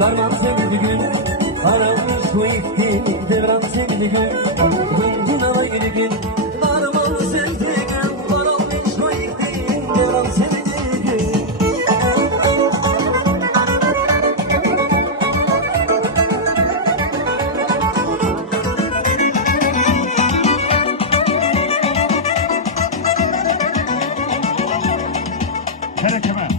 Darman sevdi gün, aramış bu ikti, devran sevdi gün, gündün alaydı gün. Darman sevdi gün, aramış bu ikti, devran sevdi gün. Kara kemer.